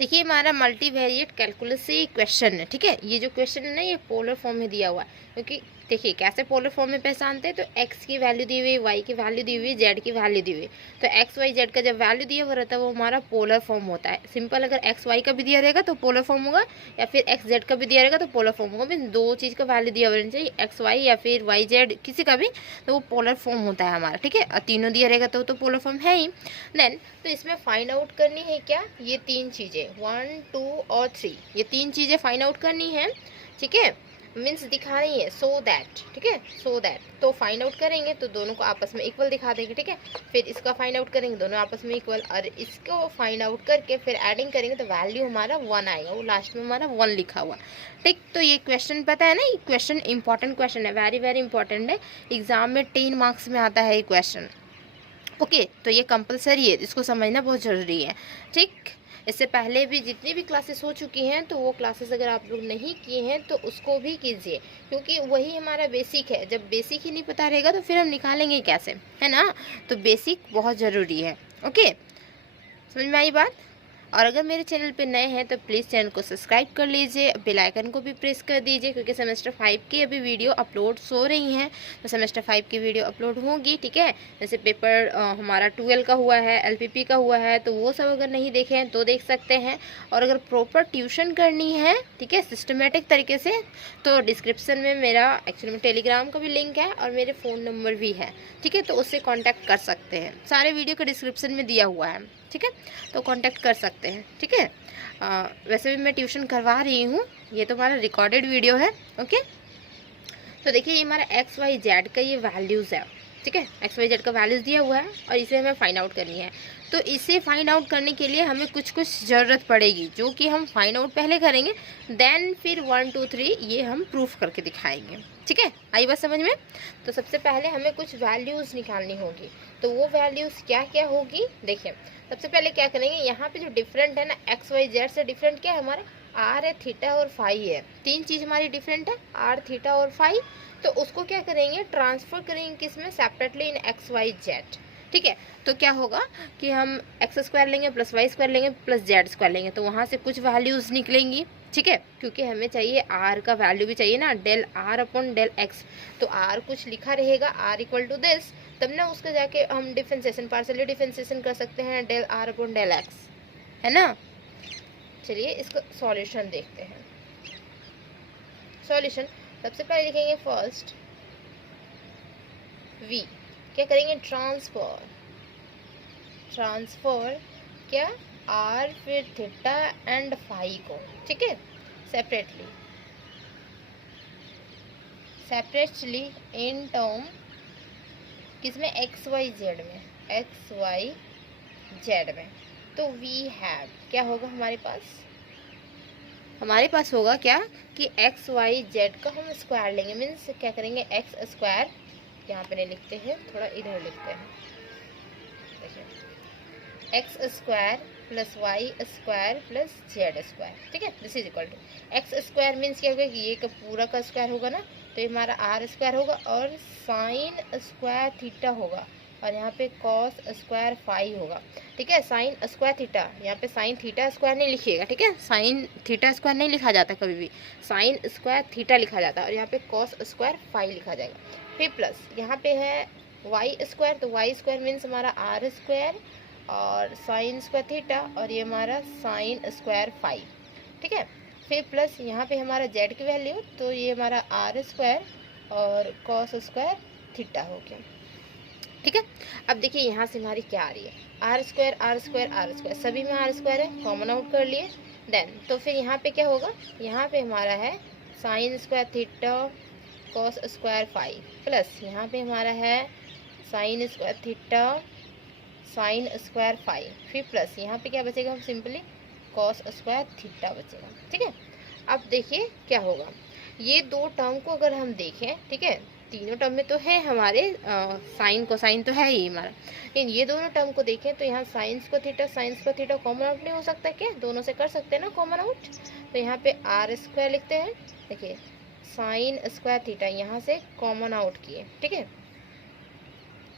देखिए हमारा multivariate calculus से क्वेश्चन है, ठीक है। ये जो क्वेश्चन है ना ये पोलर फॉर्म में दिया हुआ है, क्योंकि देखिए कैसे पोलर फॉर्म में पहचानते हैं, तो x की वैल्यू दी हुई, y की वैल्यू दी हुई, z की वैल्यू दी हुई, तो x y z का जब वैल्यू दिया हुआ रहता है वो हमारा पोलर फॉर्म होता है। सिंपल, अगर x y का भी दिया रहेगा तो पोलर फॉर्म होगा, या फिर x z का भी दिया रहेगा तो पोलर फॉर्म होगा। मीन दो चीज़ का वैल्यू दिया हुआ चाहिए, x y या फिर y z किसी का भी, तो वो पोलर फॉर्म होता है हमारा, ठीक है। और तीनों दिया रहेगा तो पोलर फॉर्म है ही। देन तो इसमें फाइंड आउट करनी है क्या, ये तीन चीज़ें 1 2 और 3, ये तीन चीज़ें फाइंड आउट करनी है, ठीक है। मीन्स दिखा रही है सो दैट, ठीक है, सो दैट। तो फाइंड आउट करेंगे तो दोनों को आपस में इक्वल दिखा देंगे, ठीक है। फिर इसका फाइंड आउट करेंगे, दोनों आपस में इक्वल, और इसको फाइंड आउट करके फिर एडिंग करेंगे तो वैल्यू हमारा 1 आएगा, वो लास्ट में हमारा 1 लिखा हुआ, ठीक। तो ये क्वेश्चन पता है ना, ये क्वेश्चन इंपॉर्टेंट क्वेश्चन है, वेरी वेरी इंपॉर्टेंट है, एग्जाम में 10 मार्क्स में आता है ये क्वेश्चन, ओके। तो ये कंपलसरी है, इसको समझना बहुत ज़रूरी है, ठीक। इससे पहले भी जितनी भी क्लासेस हो चुकी हैं तो वो क्लासेस अगर आप लोग नहीं किए हैं तो उसको भी कीजिए, क्योंकि वही हमारा बेसिक है। जब बेसिक ही नहीं पता रहेगा तो फिर हम निकालेंगे कैसे, है ना। तो बेसिक बहुत ज़रूरी है, ओके। समझ में आई बात। और अगर मेरे चैनल पे नए हैं तो प्लीज़ चैनल को सब्सक्राइब कर लीजिए, बेल आइकन को भी प्रेस कर दीजिए, क्योंकि सेमेस्टर 5 की अभी वीडियो अपलोड हो रही हैं, तो सेमेस्टर 5 की वीडियो अपलोड होगी, ठीक है। जैसे पेपर हमारा 12 का हुआ है, LPP का हुआ है, तो वो सब अगर नहीं देखे हैं तो देख सकते हैं। और अगर प्रॉपर ट्यूशन करनी है, ठीक है, सिस्टमेटिक तरीके से, तो डिस्क्रिप्शन में मेरा एक्चुअली में टेलीग्राम का भी लिंक है और मेरे फ़ोन नंबर भी है, ठीक है। तो उससे कॉन्टैक्ट कर सकते हैं, सारे वीडियो का डिस्क्रिप्शन में दिया हुआ है, ठीक है। तो कांटेक्ट कर सकते हैं, ठीक है। वैसे भी मैं ट्यूशन करवा रही हूँ, ये तो हमारा रिकॉर्डेड वीडियो है, ओके। तो देखिए ये हमारा एक्स वाई जेड का ये वैल्यूज़ है, ठीक है। एक्स वाई जेड का वैल्यूज़ दिया हुआ है और इसे हमें फाइंड आउट करनी है। तो इसे फाइंड आउट करने के लिए हमें कुछ कुछ ज़रूरत पड़ेगी, जो कि हम फाइंड आउट पहले करेंगे, देन फिर 1 2 3 ये हम प्रूफ करके दिखाएंगे, ठीक है। आई बात समझ में। तो सबसे पहले हमें कुछ वैल्यूज़ निकालनी होगी, तो वो वैल्यूज़ क्या क्या होगी, देखिए। सबसे पहले क्या करेंगे, यहाँ पे जो डिफरेंट है ना एक्स वाई जेड से, डिफरेंट क्या है हमारा, आर है, थीटा और फाई है। तीन चीज़ हमारी डिफरेंट है, आर थीटा और फाई। तो उसको क्या करेंगे, ट्रांसफर करेंगे किसमें, separately in X Y Z, ठीक है। तो क्या होगा कि हम एक्स स्क्वायर लेंगे प्लस वाई स्क्वायर लेंगे प्लस जेड स्क्वायर लेंगे, तो वहाँ से कुछ वैल्यूज़ निकलेंगी, ठीक है। क्योंकि हमें चाहिए आर का वैल्यू भी चाहिए ना, del are upon del X. तो आर कुछ लिखा रहेगा, आर इक्वल टू दिस, तब ना उसका जाके हम डिफरेंशिएशन, पार्शियली डिफरेंशिएशन कर सकते हैं, del are upon del x, है ना। चलिए इसका सॉल्यूशन देखते हैं। सॉल्यूशन सबसे पहले लिखेंगे फर्स्ट v, क्या करेंगे, ट्रांसफर, ट्रांसफर क्या, r फिर थीटा एंड फाई को, ठीक है, सेपरेटली, सेपरेटली इन टर्म किसमें, एक्स वाई जेड में, एक्स वाई जेड में। तो वी हैव क्या होगा हमारे पास होगा क्या कि एक्स वाई जेड का हम स्क्वायर लेंगे, मीन्स क्या करेंगे, एक्स स्क्वायर, यहाँ पे नहीं लिखते हैं, थोड़ा इधर लिखते हैं, देखिए X square plus Y square plus Z square, ठीक है। This is equal to X square means क्या होगा कि ये का पूरा का स्क्वायर होगा ना, तो ये हमारा आर स्क्वायर होगा और साइन स्क्वायर थीटा होगा, और यहाँ पे कॉस स्क्वायर फाई होगा, ठीक है। साइन स्क्वायर थीटा, यहाँ पे साइन थीटा स्क्वायर नहीं लिखिएगा, ठीक है, साइन थीटा स्क्वायर नहीं लिखा जाता कभी भी, साइन स्क्वायर थीटा लिखा जाता है, और यहाँ पे कॉस स्क्वायर फाई लिखा जाएगा। फिर प्लस यहाँ पे है वाई स्क्वायर, तो वाई स्क्वायर मीन्स हमारा आर स्क्वायर और साइन स्क्वायर थीटा, और ये हमारा साइन स्क्वायर फाई, ठीक है। फिर प्लस यहाँ पे हमारा जेड की वैल्यू, तो ये हमारा आर स्क्वायर और कॉस स्क्वायर थीटा हो गया, ठीक है। अब देखिए यहाँ से हमारी क्या आ रही है, R square R square R square, सभी में आर स्क्वायर है, कॉमन आउट कर लिए। देन तो फिर यहाँ पे क्या होगा, यहाँ पे हमारा है sine square theta cos square phi, plus यहाँ पे हमारा है sine square theta sine square phi, फिर प्लस यहाँ पे क्या बचेगा, हम सिंपली कॉस स्क्वायर थीटा बचेगा, ठीक है। अब देखिए क्या होगा, ये दो टर्म को अगर हम देखें, ठीक है, तीनों टर्म में तो है हमारे साइन कोसाइन तो है ही हमारा, लेकिन ये दोनों टर्म को देखें तो यहाँ साइंस को थीटा कॉमन आउट नहीं हो सकता क्या, दोनों से कर सकते हैं ना कॉमन आउट। तो यहाँ पे आर स्क्वायर लिखते हैं, देखिए साइन स्क्वायर थीटा यहाँ से कॉमन आउट किए, ठीक है,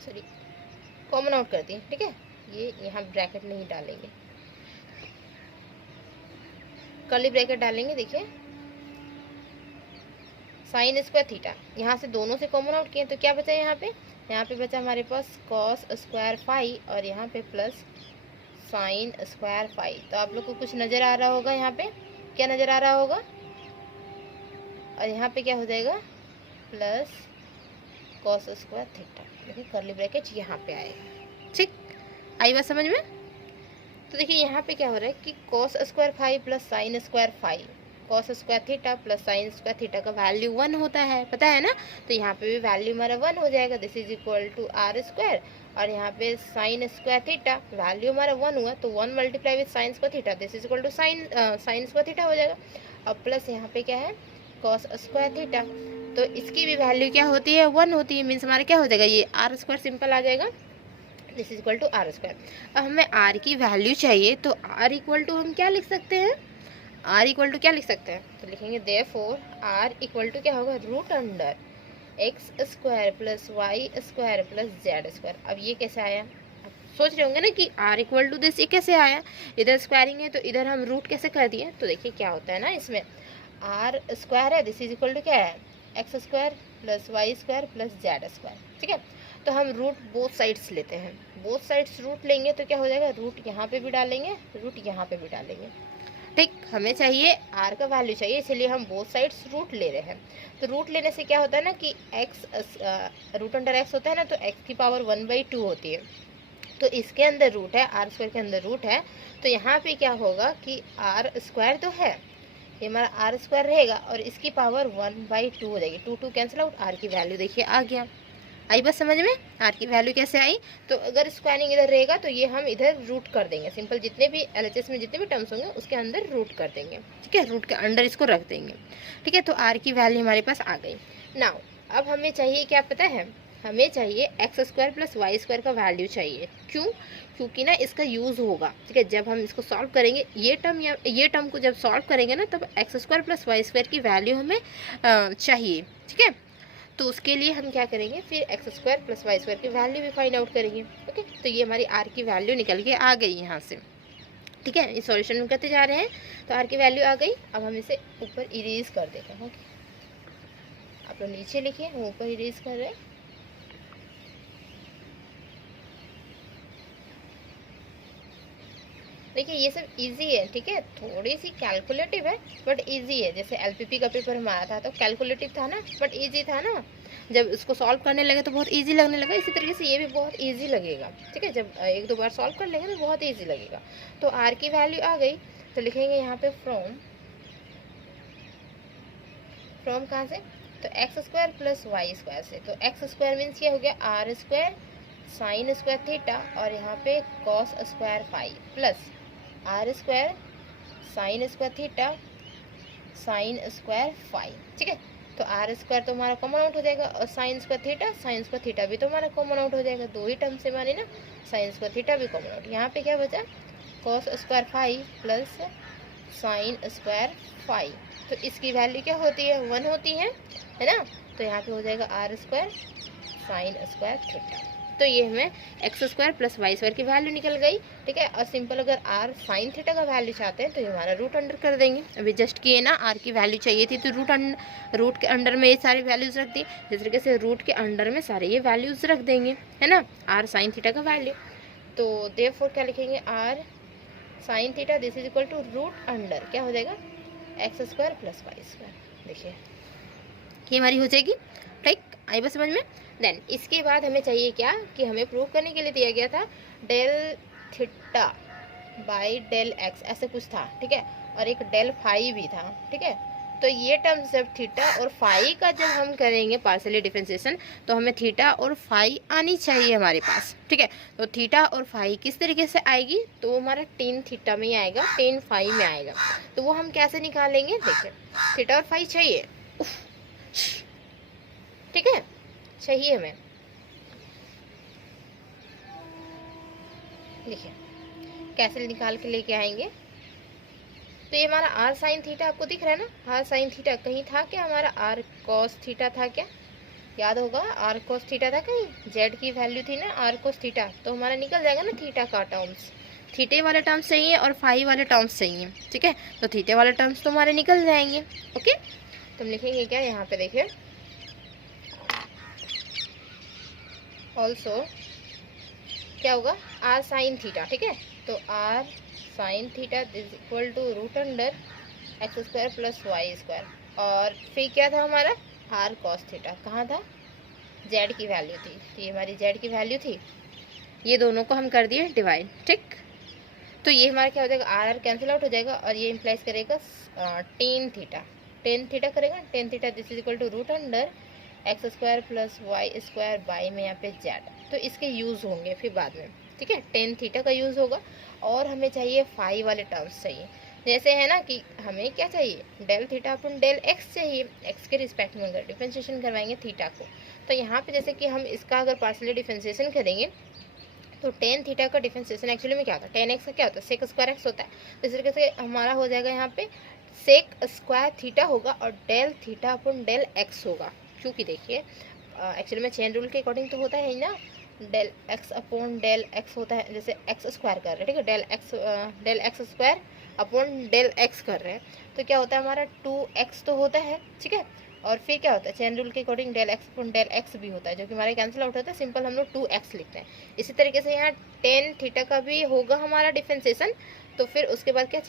सॉरी कॉमन आउट कर दिए, ठीक है। ये यहाँ ब्रैकेट नहीं डालेंगे, कर्ली ब्रैकेट डालेंगे, देखिए साइन स्क्वायर थीटा, यहाँ से दोनों से कॉमन आउट किए तो क्या बचा यहाँ पे बचा हमारे पास कॉस स्क्वायर फाई और यहाँ पे प्लस साइन स्क्वायर फाई। तो आप लोग को कुछ नज़र आ रहा होगा, यहाँ पे क्या नज़र आ रहा होगा, और यहाँ पे क्या हो जाएगा प्लस कॉस स्क्वायर थीटा, देखिए कर्ली ब्रैकेट यहाँ पे आएगा। ठीक, आई बात समझ में। तो देखिए यहाँ पे क्या हो रहा है कि cos square phi plus sine square phi, cos square theta plus sine square theta का वैल्यू 1 होता है, पता है ना। तो यहाँ पे भी वैल्यू हमारा 1 हो जाएगा, this is equal to are square, और यहाँ पे साइन स्क्वायर थीटा वैल्यू हमारा 1 हुआ तो 1 multiply with sine square theta, this is equal to sine square theta हो जाएगा। और प्लस यहाँ पे क्या है कॉस स्क्वायर थीटा, तो इसकी भी वैल्यू क्या होती है 1 होती है, मीन्स हमारा क्या हो जाएगा ये आर स्क्वायर सिंपल आ जाएगा, this is equal to are square. अब हमें आर की वैल्यू चाहिए तो आर इक्वल टू हम क्या लिख सकते हैं, आर इक्वल टू क्या लिख सकते हैं, तो लिखेंगे देयरफॉर आर इक्वल टू क्या होगा root under x square plus Y square plus Z square. अब ये कैसे आया, आप सोच रहे होंगे ना कि आर इक्वल टू दिस, ये कैसे आया, इधर स्क्वायरिंग है तो इधर हम रूट कैसे कर दिए। तो देखिए क्या होता है ना, इसमें आर स्क्वायर है, दिस इज इक्वल टू क्या है X square plus Y square plus Z square, ठीक है। तो हम रूट बोथ साइड्स लेते हैं, बोथ साइड्स रूट लेंगे तो क्या हो जाएगा रूट यहाँ पे भी डालेंगे, रूट यहाँ पे भी डालेंगे। ठीक, हमें चाहिए आर का वैल्यू चाहिए, इसीलिए हम बोथ साइड्स रूट ले रहे हैं। तो रूट लेने से क्या होता है ना कि एक्स रूट अंडर एक्स होता है ना, तो एक्स की पावर 1/2 होती है। तो इसके अंदर रूट है, आर स्क्वायर के अंदर रूट है, तो यहाँ पे क्या होगा कि आर स्क्वायर तो है, ये हमारा आर स्क्वायर रहेगा और इसकी पावर 1/2 हो जाएगी, 2 कैंसिल आउट, आर की वैल्यू देखिए आ गया। आई बस समझ में, आर की वैल्यू कैसे आई। तो अगर स्क्वायरिंग इधर रहेगा तो ये हम इधर रूट कर देंगे, सिंपल जितने भी एलएचएस में जितने भी टर्म्स होंगे उसके अंदर रूट कर देंगे, ठीक है, रूट के अंडर इसको रख देंगे, ठीक है। तो आर की वैल्यू हमारे पास आ गई। नाउ अब हमें चाहिए क्या पता है, हमें चाहिए X square plus Y square का वैल्यू चाहिए। क्यों, क्योंकि ना इसका यूज़ होगा, ठीक है, जब हम इसको सॉल्व करेंगे ये टर्म या ये टर्म को जब सॉल्व करेंगे ना तब X square plus Y square की वैल्यू हमें चाहिए, ठीक है। तो उसके लिए हम क्या करेंगे, फिर X square plus Y square की वैल्यू भी फाइंड आउट करेंगे, ओके। तो ये हमारी आर की वैल्यू निकल के आ गई यहाँ से, ठीक है। इस सॉल्यूशन में करते जा रहे हैं तो आर की वैल्यू आ गई। अब हम इसे ऊपर इरेज कर देते हैं, ओके। आप लोग नीचे लिखिए, हम ऊपर इरेज कर रहे हैं। देखिए ये सब इजी है, ठीक है, थोड़ी सी कैलकुलेटिव है बट इजी है। जैसे एलपीपी का पेपर हमारा था तो कैलकुलेटिव था ना बट इजी था ना, जब इसको सॉल्व करने लगे तो बहुत इजी लगने लगा, इसी तरीके से ये भी बहुत इजी लगेगा, ठीक है। जब एक दो बार सॉल्व कर लेंगे तो बहुत इजी लगेगा। तो आर की वैल्यू आ गई तो लिखेंगे यहाँ पे फ्रॉम कहाँ से, तो X square plus Y square से। तो एक्स स्क्वायर मीन्स ये हो गया R square sine square theta और यहाँ पे cos square phi plus R square sine square theta sine square phi, ठीक है। तो आर स्क्वायर तो हमारा कॉमन आउट हो जाएगा और साइन स्क्वायर थीटा भी तो हमारा कॉमन आउट हो जाएगा, दो ही टर्म से माने ना, साइन स्क्वायर थीटा भी कॉमन आउट। यहाँ पे क्या बचा cos square phi plus sine square phi, तो इसकी वैल्यू क्या होती है 1 होती है ना। तो यहाँ पे हो जाएगा R square sine square theta. तो ये हमें X square plus Y square की वैल्यू निकल गई, ठीक है। और सिंपल अगर आर साइन थीटा का वैल्यू चाहते हैं तो ये हमारा रूट अंडर कर देंगे। अभी जस्ट किए ना, आर की वैल्यू चाहिए थी तो रूट के अंडर में ये सारी वैल्यूज रख दी, जिस तरीके से रूट के अंडर में सारे ये वैल्यूज रख देंगे, है ना, आर साइन थीटा का वैल्यू। तो देयरफॉर क्या लिखेंगे R sine theta this is equal to root under क्या हो जाएगा X square plus Y square. देखिए ये हमारी हो जाएगी, ठीक, आई बस समझ में। देन इसके बाद हमें चाहिए क्या कि हमें प्रूव करने के लिए दिया गया था del theta by del X, ऐसे कुछ था, ठीक है, और एक डेल फाई भी था, ठीक है। तो ये टर्म जब थीटा और फाई का जब हम करेंगे पार्शियली डिफरेंशिएशन तो हमें थीटा और फाई आनी चाहिए हमारे पास, ठीक है। तो थीटा और फाई किस तरीके से आएगी, तो हमारा टेन थीटा में ही आएगा, टेन फाई में आएगा। तो वो हम कैसे निकालेंगे, देखिए थीटा और फाई चाहिए, ठीक है, चाहिए हमें। देखिए कैसे निकाल के लेके आएंगे। तो ये हमारा आर साइन थीटा आपको दिख रहा है ना, आर साइन थीटा कहीं था क्या हमारा आर कॉस थीटा था क्या, याद होगा आर कॉस थीटा था कहीं, जेड की वैल्यू थी ना आर कॉस थीटा, तो हमारा निकल जाएगा ना थीटा का टर्म्स, थीटे वाले टर्म्स चाहिए और फाई वाले टर्म्स चाहिए, ठीक है। तो थीटे वाले टर्म्स तो हमारे निकल जाएंगे, ओके। तो हम लिखेंगे क्या यहाँ पे, देखिए ऑल्सो क्या होगा, आर साइन थीटा, ठीक है। तो R sine theta is equal to root under x square plus Y square, और फिर क्या था हमारा, आर कॉस थीटा, कहाँ था, जेड की वैल्यू थी, तो ये हमारी जेड की वैल्यू थी। ये दोनों को हम कर दिए डिवाइड, ठीक। तो ये हमारा क्या हो जाएगा, आर आर कैंसिल आउट हो जाएगा, और ये इम्प्लाइज करेगा टेन थीटा, टेन थीटा करेगा, tan theta this is equal to root under x square plus Y square by में यहाँ पे जेड। तो इसके यूज़ होंगे फिर बाद में, ठीक है, टेन थीटा का यूज़ होगा। और हमें चाहिए फाई वाले टर्म्स चाहिए, जैसे है ना कि हमें क्या चाहिए, डेल थीटा अपन डेल एक्स चाहिए, एक्स के रिस्पेक्ट में अगर डिफ्रेंशिएशन करवाएंगे थीटा को। तो यहाँ पे जैसे कि हम इसका अगर पार्शियली डिफ्रेंशिएशन करेंगे तो टेन थीटा का डिफ्रेंशिएशन एक्चुअली में क्या होता है, टेन एक्स का क्या होता है, सेक स्क्वायर एक्स होता है। तो इस तरीके से हमारा हो जाएगा यहाँ पे सेक स्क्वायर थीटा होगा और डेल थीटा अपन डेल एक्स होगा, क्योंकि देखिए एक्चुअली में चेन रूल के अकॉर्डिंग तो होता है ना, del x upon del X होता है, जैसे एक्स स्क्वायर कर रहे हैं, ठीक है, del X square upon del X कर रहे हैं, तो क्या होता है हमारा 2x तो होता है, ठीक है। और फिर क्या होता है, चेन रूल के according del x upon del X भी होता है, जो कि हमारा कैंसिल आउट होता है, सिंपल हम लोग 2x लिखते हैं। इसी तरीके से यहाँ टेन थीटा का भी होगा हमारा डिफ्रेंशिएशन, तो फिर उसके बाद क्या,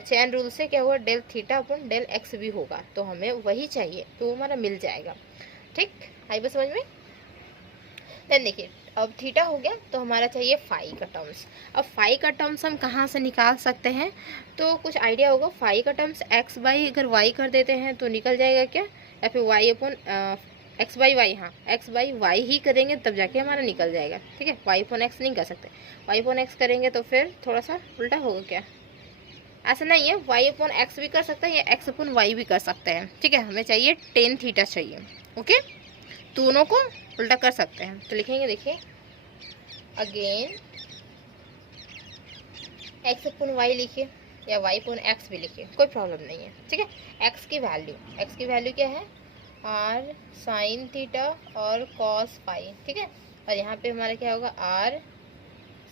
चेन रूल से क्या हुआ, del theta upon del X भी होगा, तो हमें वही चाहिए, तो वो हमारा मिल जाएगा, ठीक। आई बस समझ में। देन देखिए अब थीटा हो गया, तो हमारा चाहिए फाई का टर्म्स। अब फाई का टर्म्स हम कहाँ से निकाल सकते हैं, तो कुछ आइडिया होगा, फाई का टर्म्स एक्स बाई अगर वाई कर देते हैं तो निकल जाएगा क्या, या फिर Y upon X by Y, हाँ एक्स बाई वाई ही करेंगे तब जाके हमारा निकल जाएगा, ठीक है। वाई अपॉन एक्स नहीं कर सकते, वाई अपॉन एक्स करेंगे तो फिर थोड़ा सा उल्टा होगा क्या, ऐसा नहीं है, वाई अपॉन एक्स भी कर सकते हैं या एक्स अपॉन वाई भी कर सकते हैं, ठीक है। हमें चाहिए टेन थीटा चाहिए, ओके, दोनों को उल्टा कर सकते हैं। तो लिखेंगे देखिए अगेन एक्स अपॉन वाई लिखिए या वाई अपॉन एक्स भी लिखिए, कोई प्रॉब्लम नहीं है, ठीक है। एक्स की वैल्यू क्या है, आर साइन थीटा और कॉस फाई, ठीक है। और यहाँ पे हमारा क्या होगा, R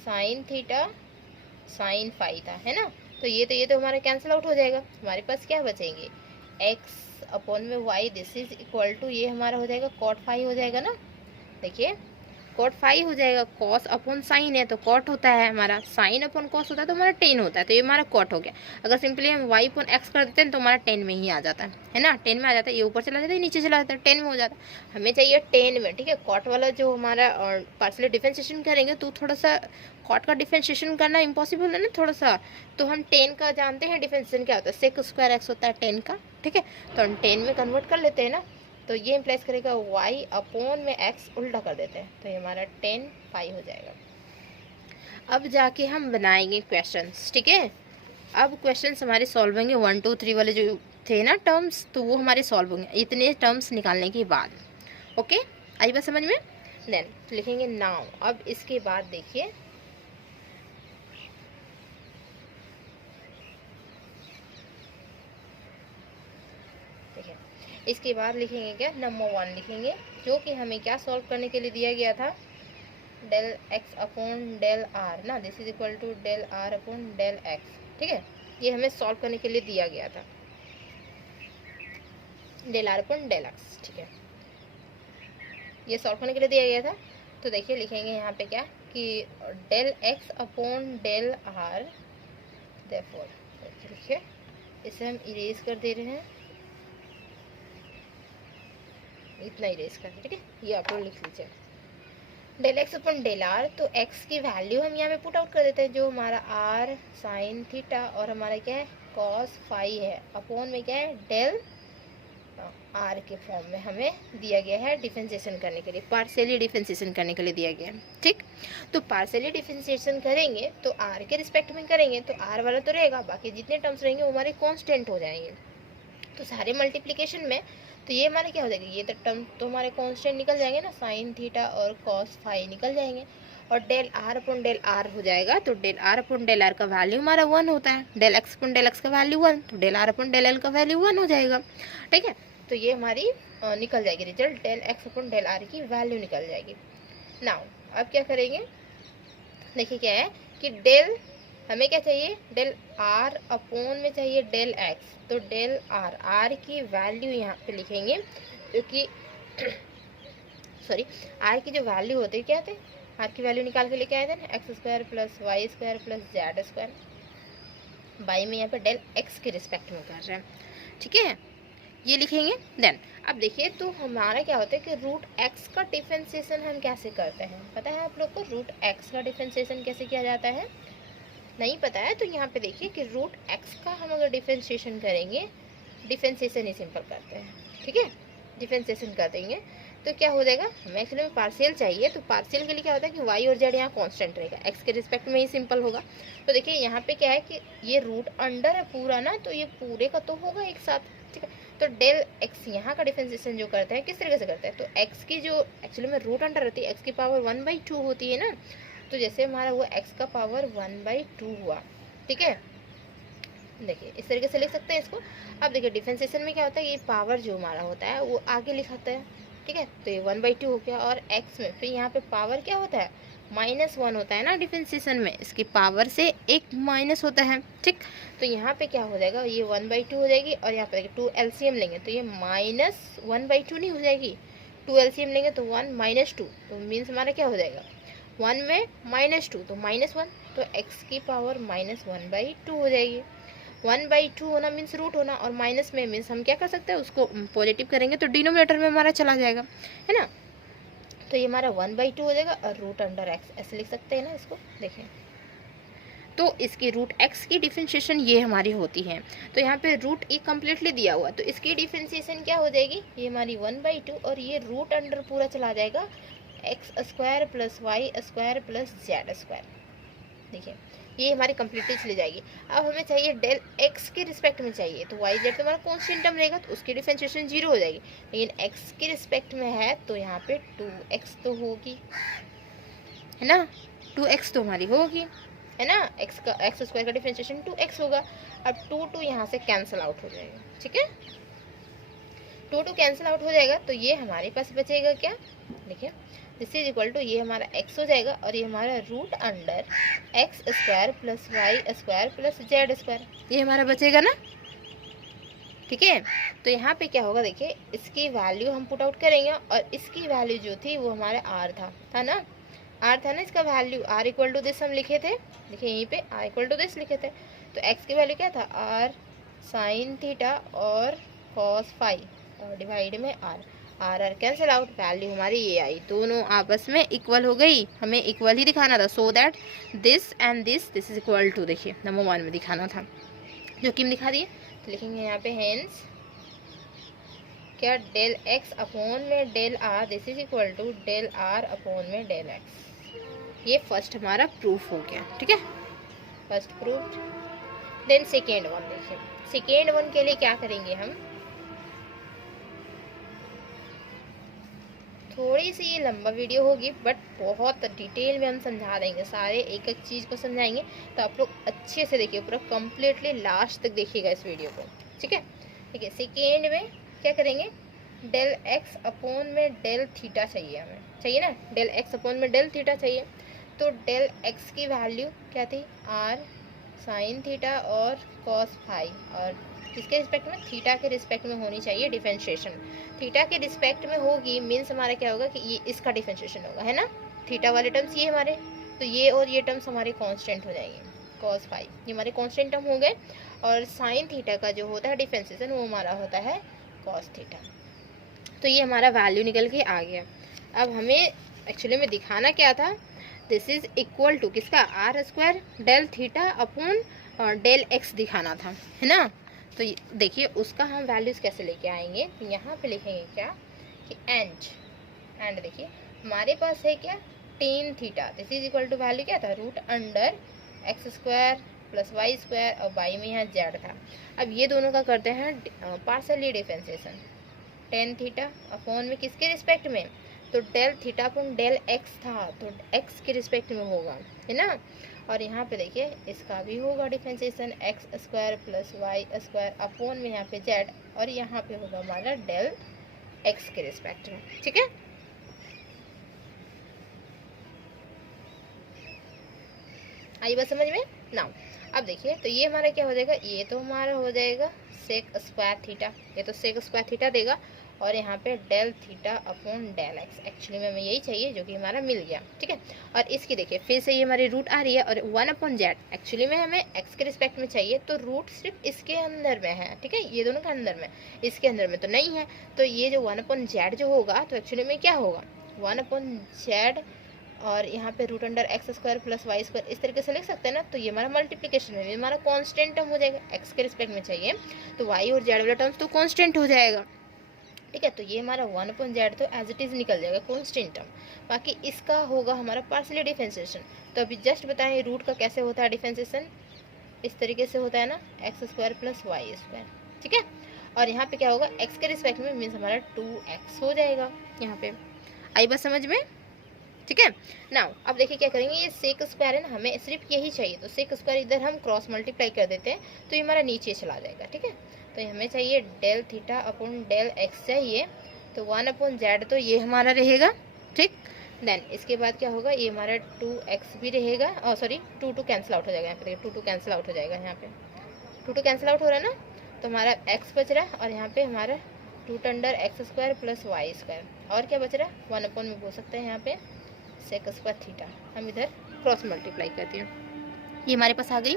sine theta sine phi था, है ना। तो ये तो हमारा कैंसिल आउट हो जाएगा, हमारे पास क्या बचेंगे, एक्स अपॉन में Y this is equal to, ये हमारा हो जाएगा कॉट फाई हो जाएगा ना, देखिए कॉट फाई हो जाएगा, कॉस अपॉन साइन है तो कॉट होता है हमारा, साइन अपॉन कॉस होता है तो हमारा टेन होता है, तो ये हमारा कॉट हो गया। अगर सिंपली हम वाई अपॉन एक्स कर देते हैं तो हमारा टेन में ही आ जाता है ना, टेन में आ जाता है, ये ऊपर चला जाता है नीचे चला जाता है, टेन में हो जाता है। हमें चाहिए टेन में, ठीक है। कॉट वाला जो हमारा पार्शियल डिफरेंशिएशन करेंगे तो थोड़ा सा कॉट का डिफरेंशिएशन करना इम्पॉसिबल है ना थोड़ा सा, तो हम टेन का जानते हैं डिफरेंशिएशन क्या होता है, सेक स्क्वायर एक्स होता है टेन का, ठीक है। तो हम टेन में कन्वर्ट कर लेते हैं ना, तो ये इम्प्लाइज करेगा y अपॉन में x उल्टा कर देते हैं, तो ये हमारा 10 पाई हो जाएगा। अब जाके हम बनाएंगे क्वेश्चंस, ठीक है। अब क्वेश्चंस हमारे सॉल्व होंगे 1 2 3 वाले जो थे ना टर्म्स, तो वो हमारे सॉल्व होंगे इतने टर्म्स निकालने के बाद, ओके। आई बात समझ में। देन तो लिखेंगे नाउ, अब इसके बाद देखिए इसके बाद लिखेंगे क्या, नंबर 1 लिखेंगे, जो कि हमें क्या सॉल्व करने के लिए दिया गया था, del x upon del r ना, this is equal to del are upon del x, ठीक है। ये हमें सॉल्व करने के लिए दिया गया था, del are upon del x, ठीक है, ये सॉल्व करने के लिए दिया गया था। तो देखिए लिखेंगे यहाँ पे क्या कि del x upon del R, therefore देखिए इसे हम इरेज कर दे रहे हैं, इतना इरेज कर, ठीक है, ये आप लोग लिख लीजिए del X upon del R. तो एक्स की वैल्यू हम यहाँ पे पुट आउट कर देते हैं, जो हमारा आर साइन थीटा और हमारा क्या है कॉस फाई है, अपॉन में क्या है डेल आर के फॉर्म में हमें दिया गया है डिफरेंशिएशन करने के लिए, पार्शियली डिफरेंशिएशन करने के लिए दिया गया है, ठीक। तो पार्शियली डिफरेंशिएशन करेंगे तो आर के रिस्पेक्ट में करेंगे तो आर वाला तो रहेगा, बाकी जितने टर्म्स रहेंगे वो हमारे कॉन्स्टेंट हो जाएंगे। तो सारे मल्टीप्लिकेशन में तो ये हमारे क्या हो जाएगा, ये तो टर्म तो हमारे कांस्टेंट निकल जाएंगे ना, साइन थीटा और कॉस फाई निकल जाएंगे, और del are upon del R हो जाएगा। तो del are upon del R का वैल्यू हमारा 1 होता है, del x upon del X का वैल्यू 1, तो del are upon del L का वैल्यू 1 हो जाएगा, ठीक है। तो ये हमारी निकल जाएगी result, del x upon del R की वैल्यू निकल जाएगी। नाउ अब क्या करेंगे, देखिए क्या है कि डेल हमें क्या चाहिए, डेल आर अपॉन में चाहिए डेल एक्स, तो डेल आर, आर की वैल्यू यहाँ पे लिखेंगे क्योंकि सॉरी आर की जो वैल्यू होती है क्या थे, आर की वैल्यू निकाल के लेके आए थे ना, x square plus Y square plus Z square, by में यहाँ पे डेल एक्स के रिस्पेक्ट में कर रहे हैं, ठीक है, ये लिखेंगे। देन अब देखिए तो हमारा क्या होता है कि रूट एक्स का डिफरेंशिएशन हम कैसे करते हैं, पता है आप लोग को रूट एक्स का डिफरेंशिएशन कैसे किया जाता है, नहीं पता है तो यहाँ पे देखिए कि रूट एक्स का हम अगर डिफरेंशिएशन करेंगे, डिफरेंशिएशन ही सिंपल करते हैं, ठीक है, डिफरेंशिएशन कर देंगे तो क्या हो जाएगा, हमें एक्चुअली में पार्शियल चाहिए, तो पार्शियल के लिए क्या होता है कि वाई और जेड यहाँ कांस्टेंट रहेगा, एक्स के रिस्पेक्ट में ही सिंपल होगा। तो देखिए यहाँ पे क्या है कि ये रूट अंडर है पूरा ना, तो ये पूरे का तो होगा एक साथ, ठीक है, तो डेल एक्स यहाँ का डिफरेंशिएशन जो करते हैं किस तरीके से करते हैं, तो एक्स की जो एक्चुअली में रूट अंडर रहती है, एक्स की पावर 1/2 होती है ना, तो जैसे हमारा हुआ एक्स का पावर 1/2 हुआ, ठीक है, देखिए इस तरीके से लिख सकते हैं इसको। अब देखिए डिफरेंशिएशन में क्या होता है, ये पावर जो हमारा होता है वो आगे लिखाता है, ठीक है, तो ये 1/2 हो गया, और एक्स में फिर यहाँ पे पावर क्या होता है, -1 होता है ना डिफरेंशिएशन में, इसकी पावर से एक माइनस होता है, ठीक, तो यहाँ पे क्या हो जाएगा, ये 1/2 हो जाएगी, और यहाँ पे 2 एलसीएम लेंगे तो ये -1/2 नहीं हो जाएगी, 2 एलसीएम लेंगे तो 1 - 2, तो मीन्स हमारा क्या हो जाएगा, 1 में -2 तो -1, तो x की पावर -1/2 हो जाएगी, 1/2 होना मीन्स रूट होना, और माइनस में मीन्स हम क्या कर सकते हैं, उसको पॉजिटिव करेंगे तो डिनोमिनेटर में हमारा चला जाएगा, है ना, तो ये हमारा 1/2 हो जाएगा, और रूट अंडर एक्स ऐसे लिख सकते हैं ना इसको, देखें तो इसकी रूट एक्स की डिफरेंशिएशन ये हमारी होती है, तो यहाँ पे रूट ई कम्प्लीटली दिया हुआ, तो इसकी डिफरेंशिएशन क्या हो जाएगी, ये हमारी 1/2, और ये रूट अंडर पूरा चला जाएगा X square plus Y square plus Z square, देखिए ये हमारी कंप्लीटली चली जाएगी। अब हमें चाहिए डेल एक्स के रिस्पेक्ट में चाहिए, तो वाई जेड तो हमारा कॉन्स्टेंट टर्म रहेगा, तो उसकी डिफरेंशिएशन 0 हो जाएगी, लेकिन एक्स के रिस्पेक्ट में है तो यहाँ पे 2x तो होगी, है ना, 2x तो हमारी होगी, है ना, एक्स का एक्स स्क्वायर का डिफरेंशिएशन 2x होगा। अब 2 यहाँ से कैंसिल आउट हो जाएगा, ठीक है, 2 कैंसिल आउट हो जाएगा, तो ये हमारे पास बचेगा क्या, देखिए दिस इज इक्वल टू, ये हमारा x हो जाएगा, और ये हमारा root under x square plus Y square plus Z square, ये हमारा बचेगा ना, ठीक है, तो यहाँ पे क्या होगा, देखिए इसकी वैल्यू हम पुट आउट करेंगे, और इसकी वैल्यू जो थी वो हमारे r था ना, r था ना इसका value, r equal to this हम लिखे थे, देखिए यहीं पे r इक्वल टू दिस लिखे थे, तो x की वैल्यू क्या था, r साइन थीटा और कॉस फाई, और डिवाइड में r, r cancel out, value हमारी ये आई, दोनों आपस में इक्वल हो गई, हमें इक्वल ही दिखाना था, so that this and this is equal to, देखिए नंबर 1 में दिखाना था, जो कि हम दिखा दिए, तो लिखेंगे यहाँ पे हेंस क्या, डेल एक्स अपॉन में del r, this is equal to del are upon में डेल एक्स, ये फर्स्ट हमारा प्रूफ हो गया, ठीक है, first proof. Then second one देखिए, सेकेंड वन के लिए क्या करेंगे हम, थोड़ी सी ये लंबा वीडियो होगी बट बहुत डिटेल में हम समझा देंगे, सारे एक एक चीज़ को समझाएंगे, तो आप लोग अच्छे से देखिए, पूरा कम्प्लीटली लास्ट तक देखिएगा इस वीडियो को, ठीक है, ठीक है, सेकेंड में क्या करेंगे, डेल एक्स अपॉन में डेल थीटा चाहिए, हमें चाहिए ना, डेल एक्स अपॉन में डेल थीटा चाहिए, तो डेल एक्स की वैल्यू क्या थी, आर साइन थीटा और कॉस फाई, और किसके रिस्पेक्ट में, थीटा के रिस्पेक्ट में होनी चाहिए डिफरेंशिएशन, थीटा के रिस्पेक्ट में होगी मीन्स हमारा क्या होगा कि ये इसका डिफरेंशिएशन होगा, है ना, थीटा वाले टर्म्स ये हमारे, तो ये और ये टर्म्स हमारे कांस्टेंट हो जाएंगे, कॉस फाई ये हमारे कांस्टेंट टर्म हो गए, और साइन थीटा का जो होता है डिफरेंशिएशन वो हमारा होता है कॉस थीटा, तो ये हमारा वैल्यू निकल के आ गया। अब हमें एक्चुअली में दिखाना क्या था, दिस इज इक्वल टू किसका, r square del theta upon del x दिखाना था, है ना, तो देखिए उसका हम वैल्यूज़ कैसे लेके आएंगे, तो यहाँ पे लिखेंगे क्या कि एंड देखिए हमारे पास है क्या, tan theta, this is equal to value क्या था, root under x square plus Y square, और वाई में यहाँ जेड था। अब ये दोनों का करते हैं partially differentiation, tan theta upon में किसके रिस्पेक्ट में, तो del theta upon del x था, तो एक्स के रिस्पेक्ट में होगा, है ना, और यहाँ पे देखिए इसका भी होगा differentiation, x square plus Y square upon में यहाँ पे जेड, और यहाँ पे होगा हमारा डेल एक्स के रिस्पेक्ट में, ठीक है, आई बात समझ में। नाउ अब देखिए, तो ये हमारा क्या हो जाएगा, ये तो हमारा हो जाएगा सेक स्क्वायर थीटा, ये तो सेक स्क्वायर थीटा देगा, और यहाँ पे del theta upon del x, actually में हमें यही चाहिए जो कि हमारा मिल गया, ठीक है। और इसकी देखिए फिर से ये हमारी रूट आ रही है, और 1 अपॉन जेड एक्चुअली में हमें एक्स के रिस्पेक्ट में चाहिए, तो रूट सिर्फ इसके अंदर में है, ठीक है, ये दोनों के अंदर में, इसके अंदर में तो नहीं है। तो ये जो 1 अपॉन जेड जो होगा, तो एक्चुअली में क्या होगा, 1 अपॉन जेड और यहाँ पे root under x square plus Y square, इस तरीके से लिख सकते हैं ना। तो ये हमारा मल्टीप्लिकेशन है, ये हमारा कांस्टेंट टर्म हो जाएगा, एक्स के रिस्पेक्ट में चाहिए तो वाई और जेड वाला टर्म्स तो कांस्टेंट हो जाएगा, ठीक है। तो ये हमारा 1 अपॉन जेड तो एज इट इज निकल जाएगा कांस्टेंट टर्म, बाकी इसका होगा हमारा पार्शियली डिफरेंशिएशन। तो अभी जस्ट बताएं रूट का कैसे होता है डिफरेंशिएशन, इस तरीके से होता है ना, x square plus Y square, ठीक है। और यहाँ पे क्या होगा, एक्स के रिस्पेक्ट में मीन्स हमारा 2x हो जाएगा यहाँ पे, आई बात समझ में, ठीक है। नाउ अब देखिए क्या करेंगे, ये सेक स्क्वायर है ना, हमें सिर्फ यही चाहिए, तो सेक स्क्वायर इधर हम क्रॉस मल्टीप्लाई कर देते हैं तो ये हमारा नीचे चला जाएगा, ठीक है। तो हमें चाहिए del theta upon del x चाहिए, तो 1 अपॉन जेड तो ये हमारा रहेगा, ठीक। देन इसके बाद क्या होगा, ये हमारा 2x भी रहेगा, और सॉरी 2 कैंसिल आउट हो जाएगा यहाँ पे, देखिए 2 कैंसिल आउट हो जाएगा यहाँ पे, 2 कैंसिल आउट हो रहा है ना, तो हमारा x बच रहा है, और यहाँ पे हमारा root under x square plus Y square, और क्या बच रहा है 1 अपॉन में बोल सकते हैं यहाँ पे सेक स्क्वायर थीटा, हम इधर क्रॉस मल्टीप्लाई करते हैं, ये हमारे पास आ गई।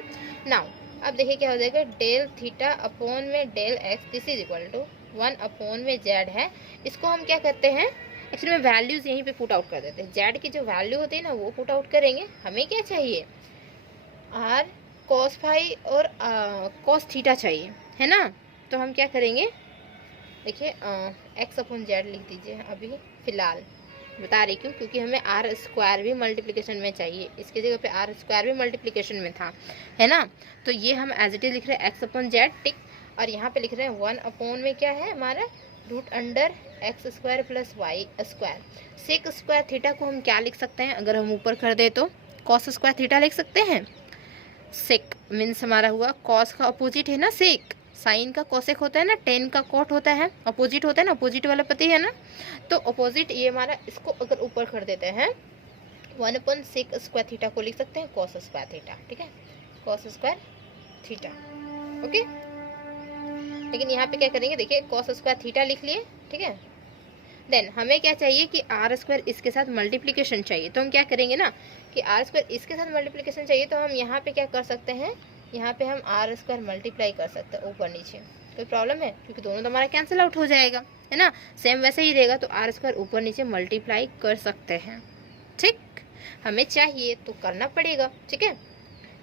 नाउ अब देखिए क्या हो जाएगा, डेल थीटा अपॉन में del x this is equal to 1 upon में जेड है, इसको हम क्या करते हैं, एक्चुअली में वैल्यूज यहीं पे पुट आउट कर देते हैं, जेड की जो वैल्यू होती है ना वो पुट आउट करेंगे, हमें क्या चाहिए आर कॉस फाई और कॉस थीटा चाहिए, है ना। तो हम क्या करेंगे, देखिए एक्स अपॉन जेड लिख दीजिए, अभी फिलहाल बता रही क्यों, क्योंकि हमें आर स्क्वायर भी मल्टीप्लिकेशन में चाहिए, इसकी जगह पे आर स्क्वायर भी मल्टीप्लिकेशन में था, है ना। तो ये हम एज इट इज लिख रहे हैं एक्स अपॉन जेड, टिक, और यहाँ पे लिख रहे हैं 1 अपॉन में क्या है हमारा root under x square plus Y square. Sec square theta को हम क्या लिख सकते हैं, अगर हम ऊपर कर दे तो कॉस स्क्वायर थीटा लिख सकते हैं। सेक मीन्स हमारा हुआ कॉस का अपोजिट है ना सेक, साइन का कोसेक होता है ना, टेन का कॉट होता है, अपोजिट होता है ना, अपोजिट वाला पति है ना, तो अपोजिट ये हमारा, इसको अगर ऊपर कर देते हैं 1 अपॉन सेक स्क्वायर थीटा को लिख सकते हैं कॉस स्क्वायर थीटा, ठीक है, कॉस स्क्वायर थीटा, ओके। लेकिन यहाँ पे क्या करेंगे, देखिए कॉस स्क्वायर थीटा लिख लिए, ठीक है। देन हमें क्या चाहिए कि आर स्क्वायर इसके साथ मल्टीप्लिकेशन चाहिए, तो हम क्या करेंगे ना कि आर स्क्वायर इसके साथ मल्टीप्लिकेशन चाहिए, तो हम यहाँ पे क्या कर सकते हैं, यहाँ पे हम आर स्क्वायर मल्टीप्लाई कर सकते हैं ऊपर नीचे, कोई प्रॉब्लम है, क्योंकि दोनों तो हमारा कैंसिल आउट हो जाएगा, है ना, सेम वैसे ही रहेगा, तो आर स्क्वायर ऊपर नीचे मल्टीप्लाई कर सकते हैं, ठीक, हमें चाहिए तो करना पड़ेगा, ठीक है।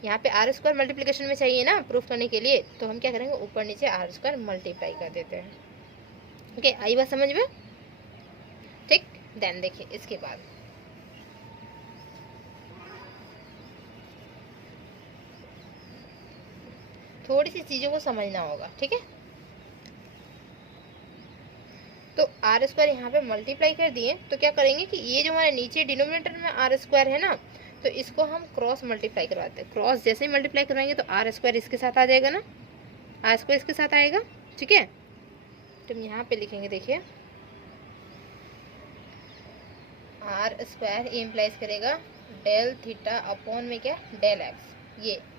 यहाँ पे आर स्क्वायर मल्टीप्लिकेशन में चाहिए ना प्रूफ करने के लिए, तो हम क्या करेंगे ऊपर नीचे आर स्क्वायर मल्टीप्लाई कर देते हैं, ओके, आई बात समझ में, ठीक। देन देखिए इसके बाद थोड़ी सी चीजों को समझना होगा, ठीक है। तो आर स्क्वायर यहाँ पे मल्टीप्लाई कर दिए, तो क्या करेंगे कि ये जो हमारे नीचे डिनोमिनेटर में आर स्क्वायर है ना, तो इसको हम क्रॉस मल्टीप्लाई करवाते हैं, क्रॉस जैसे ही मल्टीप्लाई करवाएंगे तो आर स्क्वायर इसके साथ आ जाएगा ना, आर स्क्वायर इसके साथ आएगा, ठीक है। तो हम यहाँ पे लिखेंगे, देखिए आर स्क्वायर ये इम्प्लाइज करेगा डेल थीटा अपॉन में क्या डेल एक्स,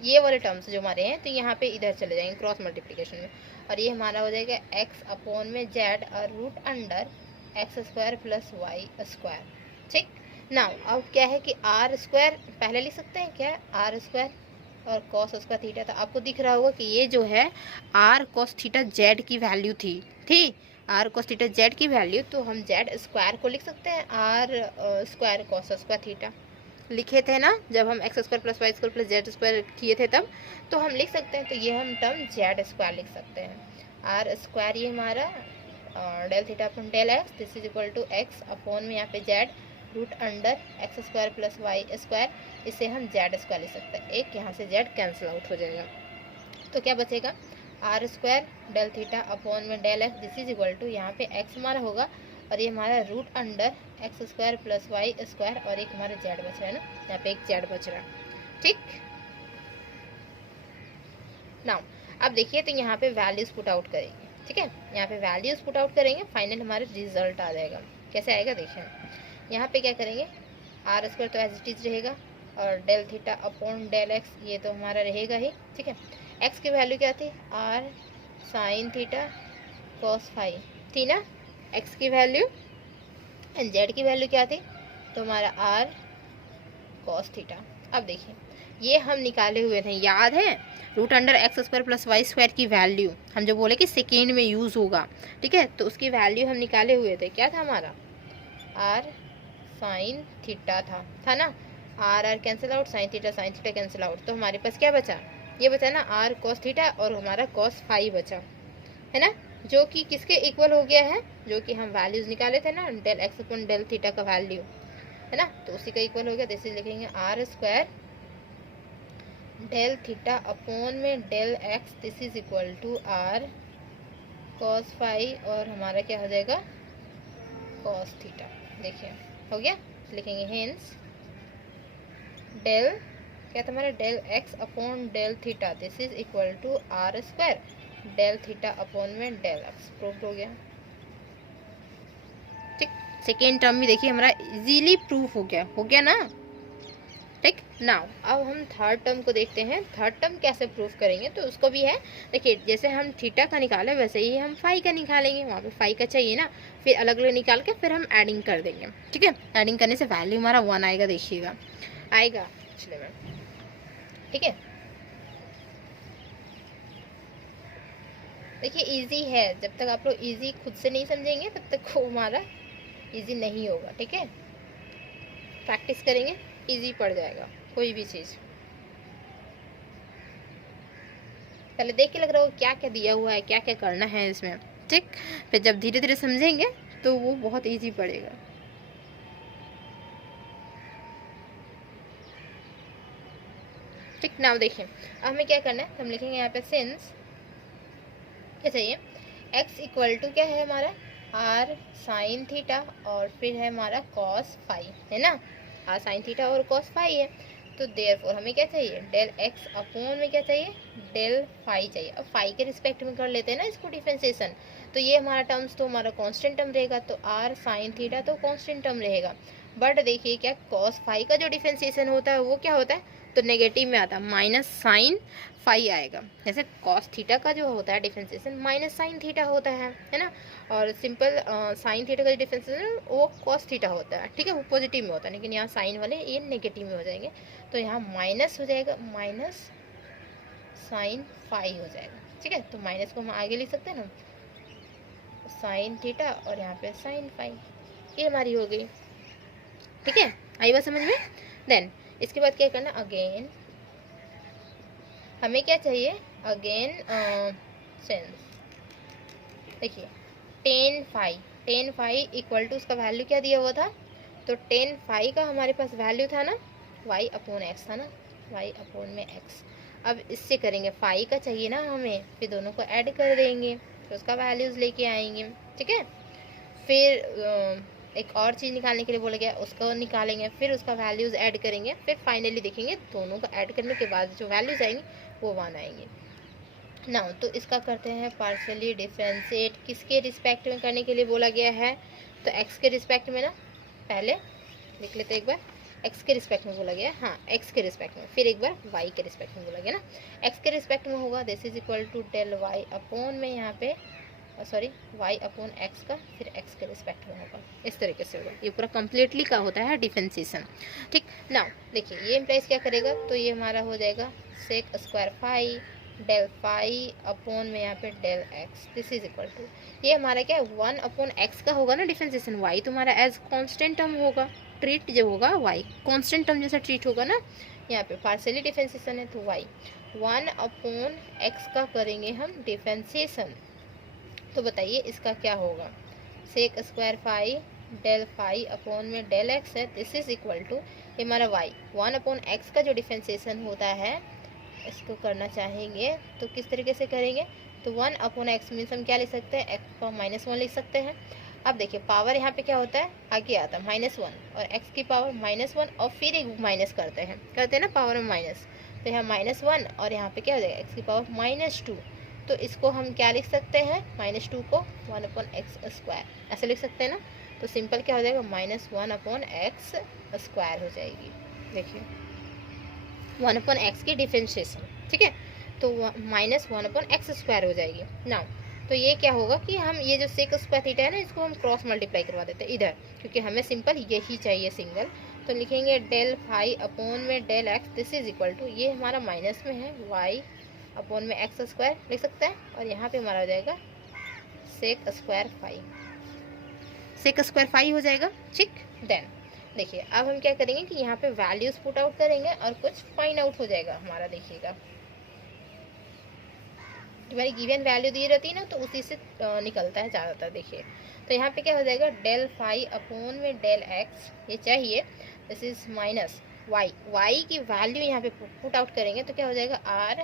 ये वाले टर्म्स जो हमारे हैं, तो यहाँ पे इधर चले जाएंगे क्रॉस मल्टीप्लिकेशन में, और ये हमारा हो जाएगा एक्स अपॉन में जेड और root under x square plus Y square, ठीक। नाउ अब क्या है कि आर स्क्वायर पहले लिख सकते हैं क्या, आर स्क्वायर और कॉस स्क्वायर थीटा, तो आपको दिख रहा होगा कि ये जो है आर कॉस थीटा जेड की वैल्यू थी आर कॉस थीटा जेड की वैल्यू, तो हम जेड स्क्वायर को लिख सकते हैं r square cos square theta, लिखे थे ना जब हम x square plus Y square plus Z square किए थे तब, तो हम लिख सकते हैं, तो ये हम टर्म जेड स्क्वायर लिख सकते हैं, आर स्क्वायर ये हमारा del theta upon del x this is equal to x upon में यहाँ पे z root under x square plus Y square, इसे हम जेड स्क्वायर लिख सकते हैं, एक यहाँ से जेड कैंसिल आउट हो जाएगा, तो क्या बचेगा r square del theta upon में del x this is equal to यहाँ पे एक्स हमारा होगा, और ये हमारा root under x square plus Y square, और एक हमारा जेड बच रहा है ना, यहाँ पे एक जेड बच रहा है, ठीक। नाउ अब देखिए तो यहाँ पे वैल्यूज पुट आउट करेंगे, ठीक है, यहाँ पे वैल्यूज पुट आउट करेंगे, फाइनल हमारा रिजल्ट आ जाएगा, कैसे आएगा देखिए, यहाँ पे क्या करेंगे आर स्क्वायर तो एज इट इज रहेगा, और del theta upon del x ये तो हमारा रहेगा ही, ठीक है। एक्स की वैल्यू क्या थी, r sine theta cos phi थी ना एक्स की वैल्यू, एंड जेड की वैल्यू क्या थी, तो हमारा आर कॉस थीटा। अब देखिए ये हम निकाले हुए थे, याद है, root under x square plus Y square की वैल्यू हम जो बोले कि सेकेंड में यूज़ होगा, ठीक है, तो उसकी वैल्यू हम निकाले हुए थे, क्या था हमारा, आर साइन थीटा था ना, r cancel out, sine theta cancel out, तो हमारे पास क्या बचा, ये बचा ना आर कॉस थीटा और हमारा कॉस फाई बचा, है ना, जो कि किसके इक्वल हो गया है, जो कि हम वैल्यूज निकाले थे ना, del x upon del theta का वैल्यू, है ना, तो उसी का इक्वल हो गया। जैसे लिखेंगे r square del theta upon में del x, this is equal to r cos phi और हमारा क्या हो जाएगा, कॉस थीटा। देखिए हो गया, लिखेंगे हेंस डेल क्या था हमारा, del x upon del theta, this is equal to are square del theta upon में डेल एक्स। प्रूफ हो गया, ठीक। सेकेंड टर्म भी देखिए हमारा इजीली प्रूफ हो गया ना, ठीक। नाउ अब हम थर्ड टर्म को देखते हैं, थर्ड टर्म कैसे प्रूफ करेंगे, तो उसको भी है, देखिए जैसे हम थीटा का निकाले वैसे ही हम फाई का निकालेंगे, वहाँ पे फाई का चाहिए ना, फिर अलग अलग निकाल के फिर हम एडिंग कर देंगे, ठीक है। एडिंग करने से वैल्यू हमारा 1 आएगा, देखिएगा आएगा पिछले में, ठीक है। देखिए इजी है, जब तक आप लोग इजी खुद से नहीं समझेंगे तब तक वो हमारा इजी नहीं होगा, ठीक है। प्रैक्टिस करेंगे इजी पड़ जाएगा कोई भी चीज़। पहले देख के लग रहा हो क्या क्या दिया हुआ है, क्या क्या करना है इसमें, ठीक। फिर जब धीरे धीरे समझेंगे तो वो बहुत इजी पड़ेगा। ठीक, नाउ देखिए अब हमें क्या करना है, हम लिखेंगे यहाँ पे सिंस क्या चाहिए, x इक्वल टू क्या है हमारा, आर साइन थीटा और फिर है हमारा कॉस फाई, है ना, आर साइन थीटा और कॉस फाई है, तो देयरफॉर हमें क्या चाहिए, डेल x अपॉन में क्या चाहिए, डेल फाई चाहिए। अब फाई के रिस्पेक्ट में कर लेते हैं ना इसको डिफरेंशिएशन, तो ये हमारा टर्म्स तो हमारा कांस्टेंट टर्म रहेगा, तो आर साइन थीटा तो कांस्टेंट टर्म रहेगा, बट देखिए क्या कॉस फाई का जो डिफरेंशिएशन होता है वो क्या होता है, तो नेगेटिव में आता है, माइनस साइन फाई आएगा। जैसे कॉस थीटा का जो होता है डिफरेंशिएशन माइनस साइन थीटा होता है ना, और सिंपल साइन थीटा का जो डिफरेंशिएशन वो कॉस थीटा होता है, ठीक है, वो पॉजिटिव में होता है, लेकिन यहाँ साइन वाले ये नेगेटिव में हो जाएंगे, तो यहाँ माइनस हो जाएगा, माइनस साइन फाई हो जाएगा, ठीक है। तो माइनस को हम आगे लिख सकते हैं ना, साइन थीटा और यहाँ पे साइन फाई, ये हमारी हो गई, ठीक है। आई बात समझ में। देन इसके बाद क्या करना, अगेन हमें क्या चाहिए, अगेन सेंस, देखिए टेन फाई इक्वल टू उसका वैल्यू क्या दिया हुआ था, तो टेन फाई का हमारे पास वैल्यू था ना y अपॉन एक्स था ना, y अपॉन में x। अब इससे करेंगे, फाई का चाहिए ना हमें, फिर दोनों को ऐड कर देंगे, फिर उसका वैल्यूज लेके आएंगे, ठीक है। फिर एक और चीज़ निकालने के लिए बोला गया, उसको निकालेंगे, फिर उसका वैल्यूज ऐड करेंगे, फिर फाइनली देखेंगे दोनों का ऐड करने के बाद जो वैल्यूज आएंगे वो 1 आएंगे। नाउ तो इसका करते हैं पार्शियली डिफरेंशिएट, किसके रिस्पेक्ट में करने के लिए बोला गया है, तो x के रिस्पेक्ट में ना, पहले लिख लेते एक बार, x के रिस्पेक्ट में बोला गया, हाँ x के रिस्पेक्ट में, फिर एक बार y के रिस्पेक्ट में बोला गया ना, x के रिस्पेक्ट में होगा this is equal to del y upon में यहाँ पे सॉरी y अपॉन x का, फिर x के रिस्पेक्ट में होगा, इस तरीके से होगा, ये पूरा कम्प्लीटली का होता है डिफरेंशिएशन, ठीक। नाउ देखिए ये इम्प्लाइज क्या करेगा, तो ये हमारा हो जाएगा sec square phi del phi upon में यहाँ पे del x, this is equal to, ये हमारा क्या है 1 अपॉन एक्स का होगा ना डिफरेंशिएशन, y तो हमारा एज कांस्टेंट टर्म होगा, ट्रीट जो होगा y कांस्टेंट टर्म जैसा ट्रीट होगा ना, यहाँ पे पार्शियली डिफरेंशिएशन है तो y 1 अपॉन एक्स का करेंगे हम डिफरेंशिएशन, तो बताइए इसका क्या होगा, sec square phi del phi upon में डेल एक्स है, दिस इज इक्वल टू ये हमारा y 1 अपॉन एक्स का जो डिफरेंशिएशन होता है इसको करना चाहेंगे तो किस तरीके से करेंगे, तो 1 अपॉन एक्स मीन्स हम क्या लिख सकते हैं, एक्स का -1 लिख सकते हैं। अब देखिए पावर यहाँ पे क्या होता है, आगे आता है -1 और एक्स की पावर -1 और फिर एक माइनस करते हैं ना पावर में माइनस, तो यहाँ -1 और यहाँ पे क्या हो जाएगा एक्स की पावर -2, तो इसको हम क्या लिख सकते हैं, -2 को 1 अपॉन एक्स स्क्वायर ऐसे लिख सकते हैं ना, तो सिंपल क्या हो जाएगा -1 अपॉन एक्स स्क्वायर हो जाएगी। देखिए 1/x की डिफरेंशिएशन, ठीक है, तो -1/x² हो जाएगी। नाउ तो ये क्या होगा कि हम ये जो सेक स्क्वायर थीटा है ना, इसको हम क्रॉस मल्टीप्लाई करवा देते हैं इधर, क्योंकि हमें सिंपल यही चाहिए सिंगल। तो लिखेंगे डेल फाई अपॉन में del x, this is equal to, ये हमारा माइनस में है, वाई अपॉन में x² लिख सकते हैं, और यहाँ पे हमारा हो जाएगा सेक स्क्वायर फाई हो जाएगा, ठीक। देन देखिए अब हम क्या करेंगे कि यहाँ पे वैल्यूज पुट आउट करेंगे और कुछ फाइंड आउट हो जाएगा हमारा। देखिएगा हमारी गिवन वैल्यू दी रहती है ना, तो उसी से निकलता है ज़्यादातर। देखिए तो यहाँ पे क्या हो जाएगा, डेल फाई अपॉन में डेल एक्स, ये चाहिए, दिस इज माइनस वाई की वैल्यू यहाँ पे पुट आउट करेंगे तो क्या हो जाएगा, आर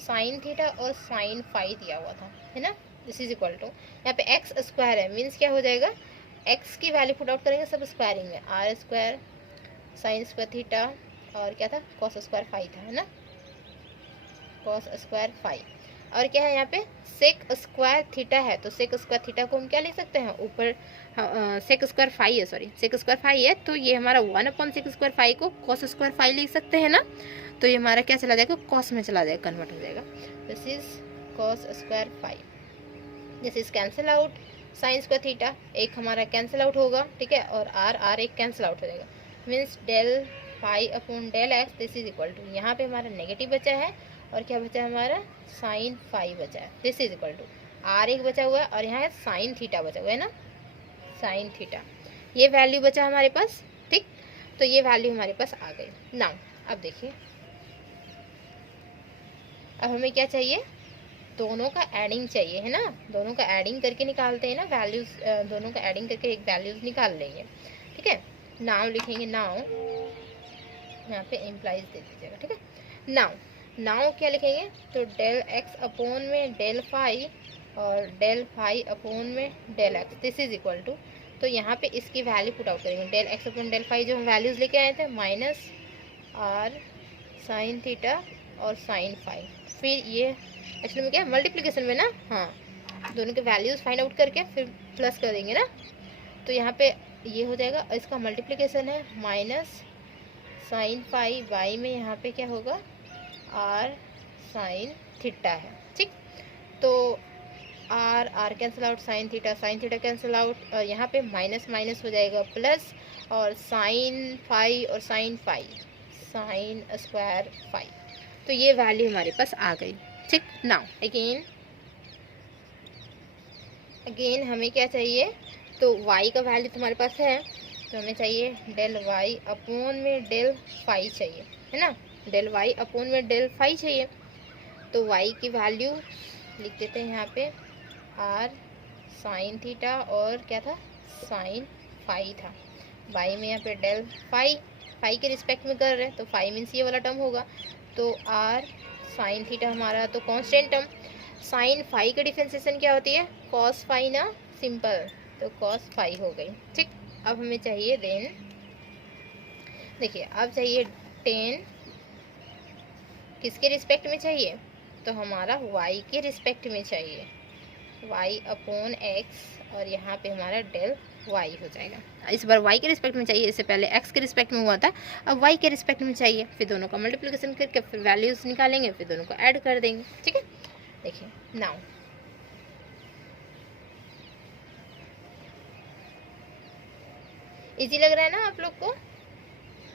साइन थीटा और साइन फाई दिया हुआ था, है ना, दिस इज इक्वल टू, यहाँ पे एक्स स्क्वायर है, मीन्स क्या हो जाएगा, एक्स की वैल्यू पुट आउट करेंगे सब स्क्वायरिंग में, are square sine square theta और क्या था, कॉस स्क्वायर फाई था, है ना, कॉस स्क्वायर फाई, और क्या है यहाँ पे सेक स्क्वायर थीटा है, तो सेक स्क्वायर थीटा को हम क्या लिख सकते हैं, ऊपर सेक स्क्वायर फाई है, सॉरी सेक स्क्वायर फाई है, तो ये हमारा 1/सेक स्क्वायर फाई को कॉस स्क्वायर फाई लिख सकते हैं ना, तो ये हमारा क्या चला जाएगा, कॉस में चला जाएगा, कन्वर्ट हो जाएगा, this is cos square phi, this is cancel out, sine square theta एक हमारा कैंसिल आउट होगा, ठीक है, और आर एक कैंसिल आउट हो जाएगा, means del phi upon del x, this is equal to, यहाँ पे हमारा नेगेटिव बचा है और क्या बचा है हमारा, साइन फाई बचा है, this is equal to, r एक बचा हुआ है और यहाँ है साइन थीटा बचा हुआ है ना, साइन थीटा, ये वैल्यू बचा हमारे पास, ठीक, तो ये वैल्यू हमारे पास आ गई। नाउ अब देखिए, अब हमें क्या चाहिए, दोनों का एडिंग चाहिए, है ना, दोनों का एडिंग करके निकालते हैं ना वैल्यूज, दोनों का एडिंग करके एक वैल्यूज निकाल लेंगे, ठीक है। नाउ लिखेंगे, नाउ यहाँ पे इम्प्लाइज दे दीजिएगा, ठीक है। नाउ क्या लिखेंगे, तो डेल एक्स अपॉन में डेल फाई और डेल फाई अपॉन में del x, this is equal to, तो यहाँ पे इसकी वैल्यू पुट आउट करेंगे, del x upon del phi जो हम वैल्यूज लेके आए थे, माइनस आर साइन थीटा और साइन फाई, फिर ये एक्चुअली में क्या है, मल्टीप्लिकेशन में ना, हाँ, दोनों के वैल्यूज फाइंड आउट करके फिर प्लस कर देंगे ना, तो यहाँ पे ये हो जाएगा, इसका मल्टीप्लिकेशन है, माइनस साइन फाई वाई में यहाँ पे क्या होगा, आर साइन थीटा है, ठीक, तो r cancel out, sine theta cancel out, और यहाँ पे माइनस माइनस हो जाएगा प्लस, और साइन फाई और sine phi, sine square phi, तो ये वैल्यू हमारे पास आ गई, ठीक। नाउ अगेन हमें क्या चाहिए, तो y का वैल्यू तुम्हारे पास है, तो हमें चाहिए डेल y अपॉन में डेल फाई चाहिए, है ना, डेल y अपॉन में डेल फाई चाहिए, तो y की वैल्यू लिख देते हैं यहाँ पे, r साइन थीटा और क्या था, साइन फाई था, y में यहाँ पे डेल फाई के रिस्पेक्ट में कर रहे हैं, तो फाई मीन्स ये वाला टर्म होगा, तो r साइन थीटा हमारा तो कांस्टेंट टर्म, साइन फाई की डिफरेंशिएशन क्या होती है, कॉस फाई ना, सिंपल, तो कॉस फाई हो गई, ठीक। अब हमें चाहिए देन, देखिए अब चाहिए टेन, किसके रिस्पेक्ट में चाहिए, तो हमारा y के रिस्पेक्ट में चाहिए, y अपॉन एक्स, और यहाँ पे हमारा डेल y हो जाएगा, इस बार y के रिस्पेक्ट में चाहिए, इससे पहले x के रिस्पेक्ट में हुआ था, अब y के रिस्पेक्ट में चाहिए, फिर दोनों का मल्टीप्लिकेशन करके फिर वैल्यूज निकालेंगे, फिर दोनों को ऐड कर देंगे, ठीक है। देखिए नाउ इजी लग रहा है ना आप लोग को,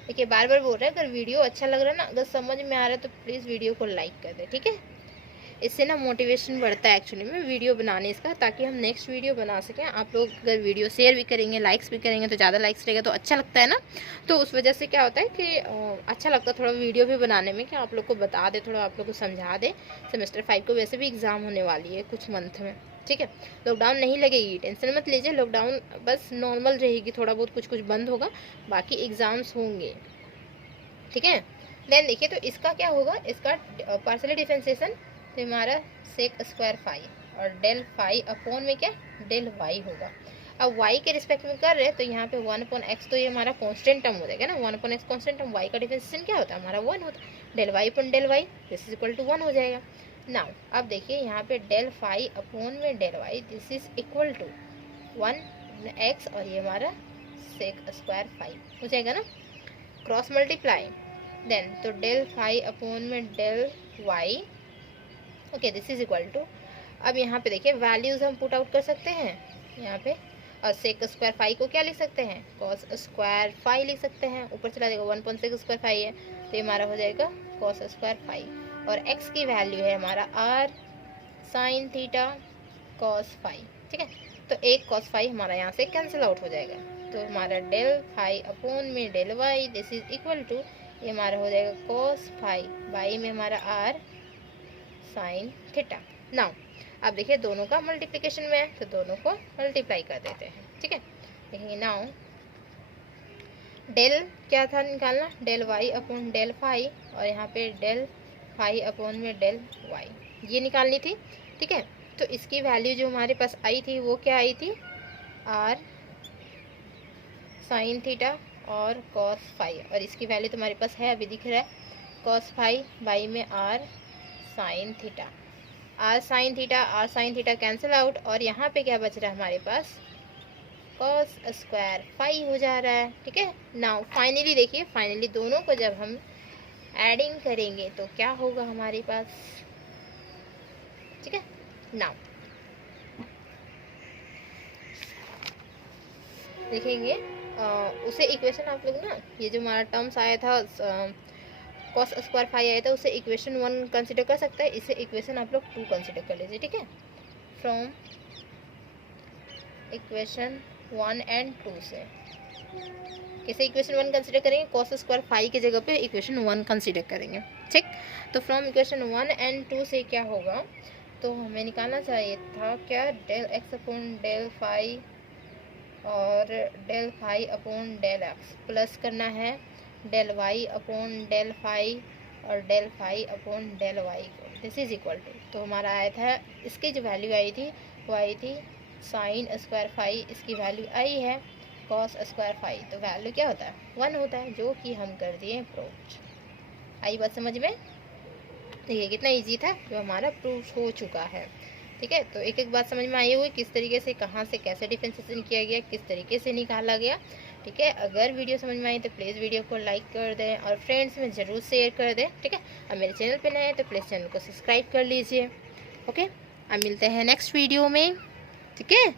देखिए बार बार बोल रहे हैं, अगर वीडियो अच्छा लग रहा है ना, अगर समझ में आ रहा है तो प्लीज़ वीडियो को लाइक कर दे, ठीक है, इससे ना मोटिवेशन बढ़ता है एक्चुअली में वीडियो बनाने इसका, ताकि हम नेक्स्ट वीडियो बना सकें। आप लोग अगर वीडियो शेयर भी करेंगे, लाइक्स भी करेंगे, तो ज़्यादा लाइक्स रहेगा तो अच्छा लगता है ना, तो उस वजह से क्या होता है कि अच्छा लगता है थोड़ा वीडियो भी बनाने में, कि आप लोग को बता दे, थोड़ा आप लोग को समझा दे। सेमेस्टर 5 को वैसे भी एग्ज़ाम होने वाली है कुछ मंथ में, ठीक है, लॉकडाउन नहीं लगेगी, टेंशन मत लीजिए, लॉकडाउन बस नॉर्मल रहेगी, थोड़ा बहुत कुछ कुछ बंद होगा, बाकी एग्ज़ाम्स होंगे, ठीक है। देन देखिए तो इसका क्या होगा, इसका पार्शियल डिफरेंशिएशन, तो हमारा सेक स्क्वायर फाई और डेल फाई अपॉन में क्या, डेल वाई होगा। अब y के रिस्पेक्ट में कर रहे हैं, तो यहाँ पे 1/x, तो ये हमारा कांस्टेंट टर्म हो जाएगा ना, 1/x कांस्टेंट टर्म, y का डिफरेंशिएशन क्या होता है हमारा 1 होता है, del y upon del y, this is equal to 1 हो जाएगा। नाउ अब देखिए यहाँ पे डेल फाई अपॉन में del y, this is equal to 1x, और ये हमारा सेक स्क्वायर फाई हो जाएगा ना, क्रॉस मल्टीप्लाई, देन तो डेल फाई अपॉन में del y, okay, this is equal to, अब यहाँ पे देखिए वैल्यूज हम पुट आउट कर सकते हैं यहाँ पे, और सेक स्क्वायर फाई को क्या लिख सकते हैं, कॉस स्क्वायर फाई लिख सकते हैं, ऊपर चला जाएगा 1.6 स्क्वायर फाई है तो ये हमारा हो जाएगा कॉस स्क्वायर फाई, और x की वैल्यू है हमारा r sine theta cos phi, ठीक है। तो एक कॉस फाई हमारा यहाँ से कैंसिल आउट हो जाएगा, तो हमारा डेल फाई अपॉन में del y this is equal to, ये हमारा हो जाएगा कॉस फाई बाई में हमारा r साइन थीटा। नाउ अब देखिए दोनों का मल्टीप्लिकेशन में है तो दोनों को मल्टीप्लाई कर देते हैं, ठीक है। देखेंगे नाउ डेल क्या था निकालना, del y upon del phi, और यहाँ पे डेल फाई अपॉन में डेल वाई, ये निकालनी थी, ठीक है। तो इसकी वैल्यू जो हमारे पास आई थी वो क्या आई थी, आर साइन थीटा और कॉस फाई, और इसकी वैल्यू तुम्हारे पास है अभी दिख रहा है, कॉस फाई बाई में r sine theta, r sine theta cancel out, और यहाँ पे क्या बच रहा है हमारे पास, कॉस स्क्वायर फाई हो जा रहा है, ठीक है। नाउ फाइनली देखिए, फाइनली दोनों को जब हम एडिंग करेंगे तो क्या होगा हमारे पास, ठीक है। नाउ देखेंगे उसे इक्वेशन आप लोग ना, ये जो हमारा टर्म्स आया था कॉस स्क्वायर फाई आया था, उसे इक्वेशन 1 कंसिडर कर सकता है, इसे इक्वेशन आप लोग 2 कंसिडर कर लीजिए, ठीक है। फ्रॉम इक्वेशन 1 एंड 2 से कैसे इक्वेशन 1 कंसिडर करेंगे, कॉस स्क्वायर फाई की जगह पे इक्वेशन 1 कंसिडर करेंगे, ठीक। तो फ्रॉम इक्वेशन 1 एंड 2 से क्या होगा, तो हमें निकालना चाहिए था क्या, del x upon del phi और del phi upon del x, plus करना है del y upon del phi और del phi upon del y को, दिस इज इक्वल टू, तो हमारा आया था, इसकी जो वैल्यू आई थी वो आई थी साइन स्क्वायर फाई, इसकी वैल्यू आई है कॉस स्क्वायर फाई, तो वैल्यू क्या होता है 1 होता है, जो कि हम कर दिए प्रूफ। आई बात समझ में, देखिए कितना इजी था, जो हमारा प्रूफ हो चुका है, ठीक है। तो एक एक बात समझ में आई हुई, किस तरीके से कहाँ से कैसे डिफरेंशिएशन किया गया, किस तरीके से निकाला गया, ठीक है। अगर वीडियो समझ में आई तो प्लीज़ वीडियो को लाइक कर दें और फ्रेंड्स में ज़रूर शेयर कर दें, ठीक है। अब मेरे चैनल पे नए हैं तो प्लीज़ चैनल को सब्सक्राइब कर लीजिए, ओके। अब मिलते हैं नेक्स्ट वीडियो में, ठीक है।